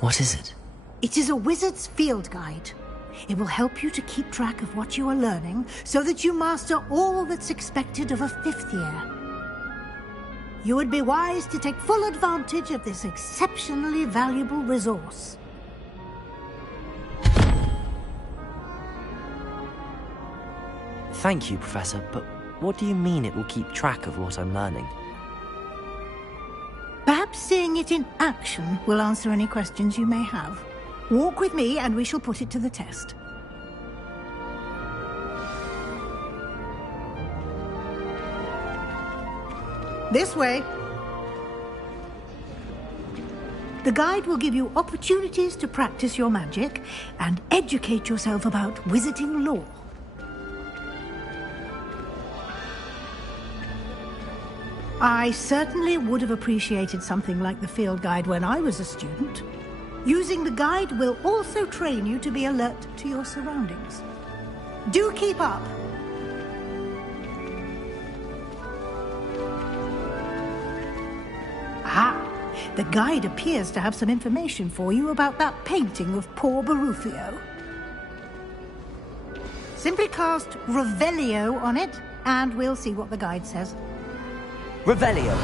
What is it? It is a wizard's field guide. It will help you to keep track of what you are learning so that you master all that's expected of a fifth year. You would be wise to take full advantage of this exceptionally valuable resource. Thank you, Professor, but what do you mean it will keep track of what I'm learning? Perhaps seeing it in action will answer any questions you may have. Walk with me and we shall put it to the test. This way. The guide will give you opportunities to practice your magic and educate yourself about wizarding lore. I certainly would have appreciated something like the field guide when I was a student. Using the guide will also train you to be alert to your surroundings. Do keep up. Ah, the guide appears to have some information for you about that painting of poor Barufio. Simply cast Revelio on it, and we'll see what the guide says. Revelio.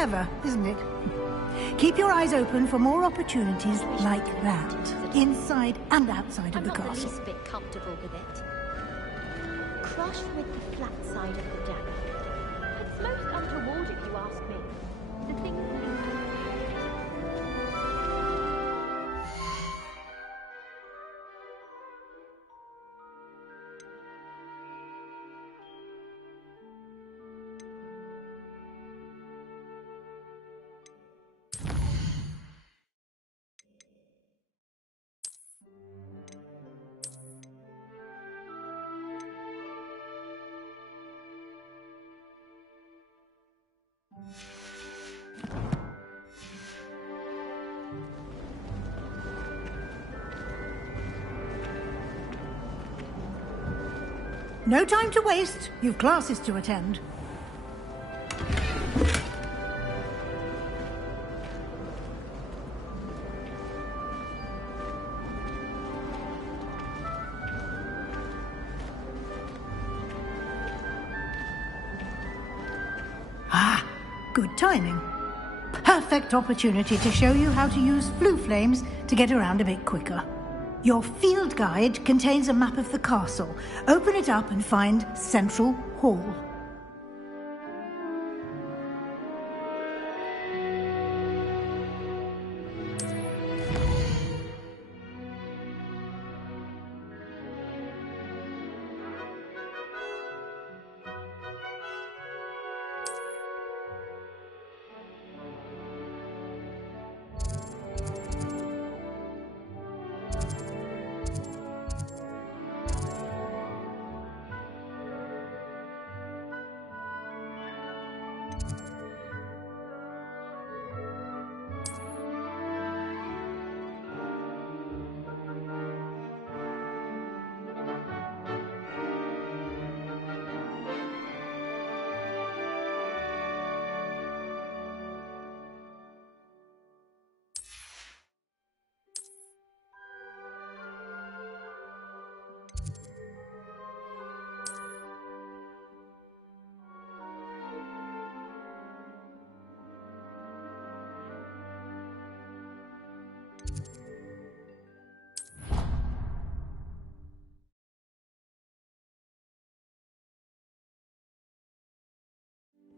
Clever, isn't it? Keep your eyes open for more opportunities like that, inside and outside of the castle. I'm not the least bit comfortable with it. Crush with the flat side of the dagger. It's most untoward if you ask me. The thing No time to waste. You've classes to attend. Ah, good timing. Perfect opportunity to show you how to use flue flames to get around a bit quicker. Your field guide contains a map of the castle. Open it up and find Central Hall.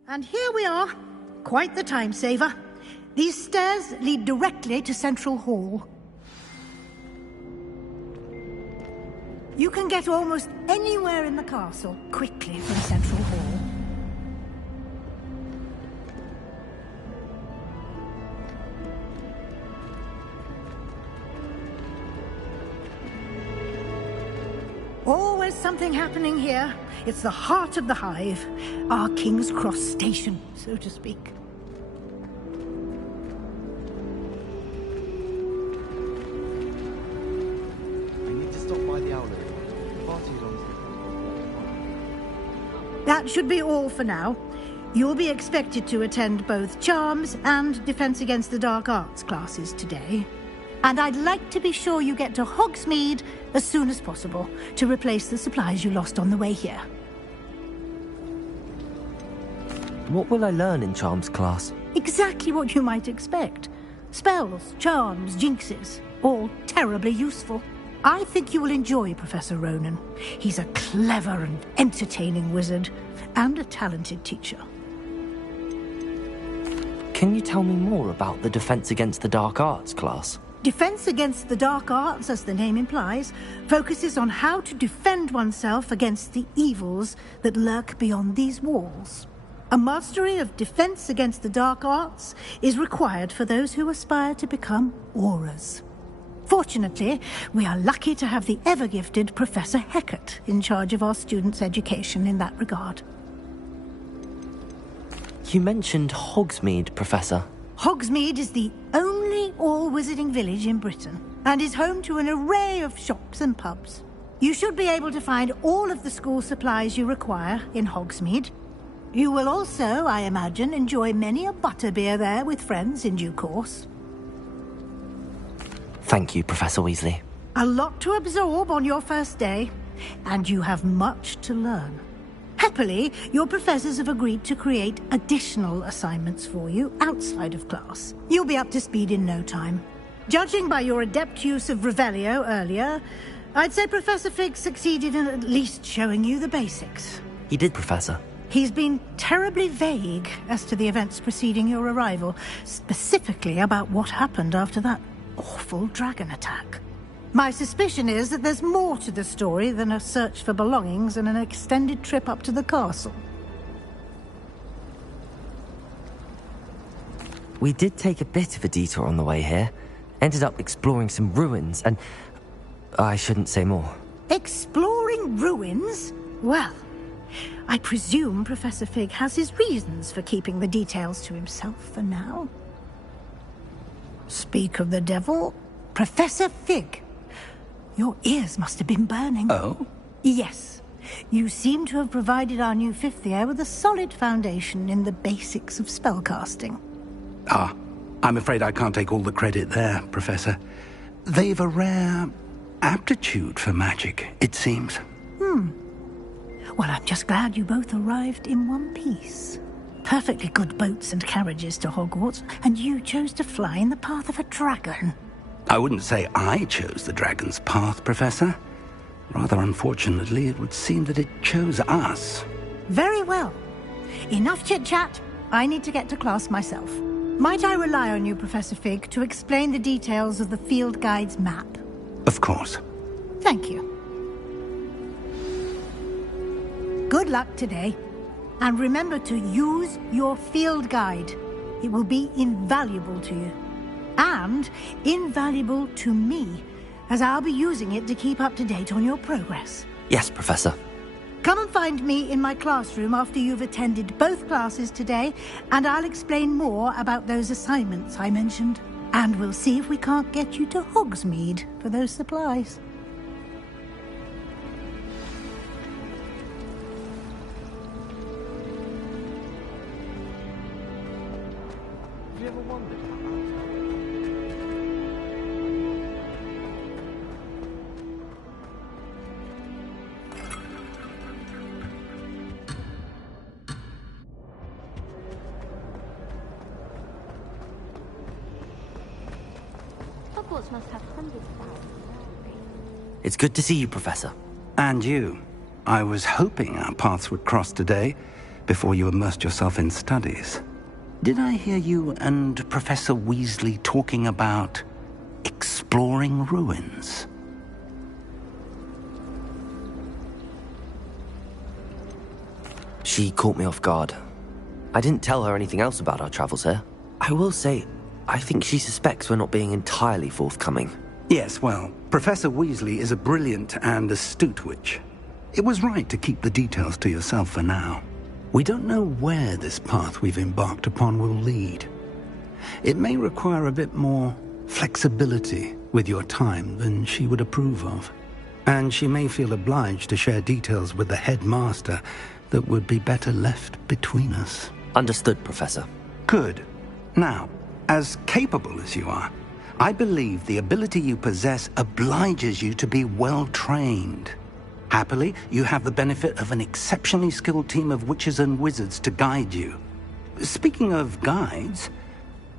And here we are. Quite the time saver. These stairs lead directly to Central Hall. You can get almost anywhere in the castle quickly from Central Hall. Always something happening here. It's the heart of the hive. Our King's Cross station, so to speak. I need to stop by the owlet. The party's on. That should be all for now. You'll be expected to attend both Charms and Defense Against the Dark Arts classes today. And I'd like to be sure you get to Hogsmeade as soon as possible to replace the supplies you lost on the way here. What will I learn in Charms class? Exactly what you might expect. Spells, charms, jinxes, all terribly useful. I think you will enjoy Professor Ronan. He's a clever and entertaining wizard, and a talented teacher. Can you tell me more about the Defense Against the Dark Arts class? Defense Against the Dark Arts, as the name implies, focuses on how to defend oneself against the evils that lurk beyond these walls. A mastery of Defense Against the Dark Arts is required for those who aspire to become Aurors. Fortunately, we are lucky to have the ever-gifted Professor Hecat in charge of our students' education in that regard. You mentioned Hogsmeade, Professor. Hogsmeade is the only all-wizarding village in Britain and is home to an array of shops and pubs. You should be able to find all of the school supplies you require in Hogsmeade. You will also, I imagine, enjoy many a butterbeer there with friends in due course. Thank you, Professor Weasley. A lot to absorb on your first day, and you have much to learn. Happily, your professors have agreed to create additional assignments for you outside of class. You'll be up to speed in no time. Judging by your adept use of Revelio earlier, I'd say Professor Fig succeeded in at least showing you the basics. He did, Professor. He's been terribly vague as to the events preceding your arrival, specifically about what happened after that awful dragon attack. My suspicion is that there's more to the story than a search for belongings and an extended trip up to the castle. We did take a bit of a detour on the way here. Ended up exploring some ruins and... I shouldn't say more. Exploring ruins? Well, I presume Professor Fig has his reasons for keeping the details to himself for now. Speak of the devil, Professor Fig. Your ears must have been burning. Oh? Yes. You seem to have provided our new fifth year with a solid foundation in the basics of spellcasting. Ah, I'm afraid I can't take all the credit there, Professor. They've a rare aptitude for magic, it seems. Well, I'm just glad you both arrived in one piece. Perfectly good boats and carriages to Hogwarts, and you chose to fly in the path of a dragon. I wouldn't say I chose the dragon's path, Professor. Rather unfortunately, it would seem that it chose us. Very well. Enough chit-chat. I need to get to class myself. Might I rely on you, Professor Fig, to explain the details of the field guide's map? Of course. Thank you. Good luck today. And remember to use your field guide. It will be invaluable to you. And invaluable to me, as I'll be using it to keep up to date on your progress. Yes, Professor. Come and find me in my classroom after you've attended both classes today, and I'll explain more about those assignments I mentioned. And we'll see if we can't get you to Hogsmeade for those supplies. Have you ever wondered how Hogwarts must have hundreds of thousands. It's good to see you, Professor. And you. I was hoping our paths would cross today, before you immersed yourself in studies. Did I hear you and Professor Weasley talking about exploring ruins? She caught me off guard. I didn't tell her anything else about our travels here. I will say, I think she suspects we're not being entirely forthcoming. Yes, well, Professor Weasley is a brilliant and astute witch. It was right to keep the details to yourself for now. We don't know where this path we've embarked upon will lead. It may require a bit more flexibility with your time than she would approve of. And she may feel obliged to share details with the headmaster that would be better left between us. Understood, Professor. Good. Now, as capable as you are, I believe the ability you possess obliges you to be well-trained. Happily, you have the benefit of an exceptionally skilled team of witches and wizards to guide you. Speaking of guides,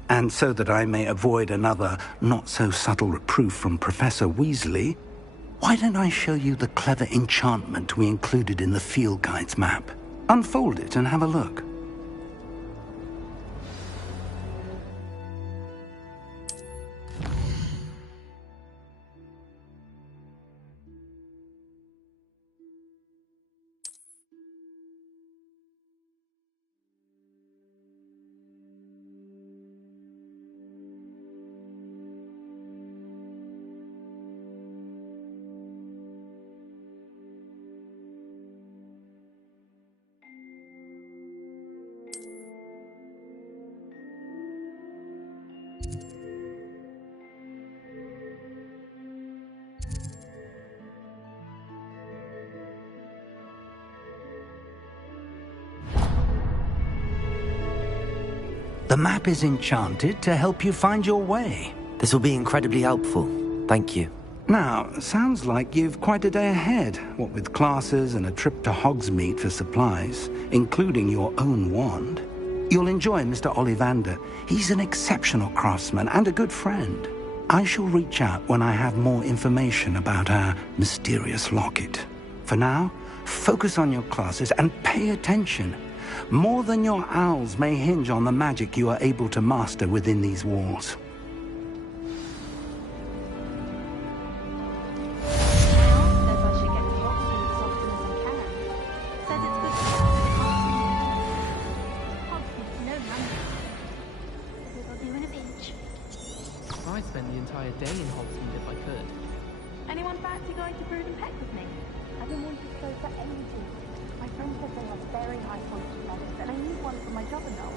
and so that I may avoid another not-so-subtle reproof from Professor Weasley, why don't I show you the clever enchantment we included in the field guide's map? Unfold it and have a look. The map is enchanted to help you find your way. This will be incredibly helpful. Thank you. Now, sounds like you've quite a day ahead, what with classes and a trip to Hogsmeade for supplies, including your own wand. You'll enjoy Mr. Ollivander. He's an exceptional craftsman and a good friend. I shall reach out when I have more information about our mysterious locket. For now, focus on your classes and pay attention. More than your owls may hinge on the magic you are able to master within these walls. I'd spend the entire day in Hogsmeade if I could. Anyone fancy going to Brood and Peck with me? I've been wanting to go for ages. My friend said they have very high quality letters, and I need one for my job and all.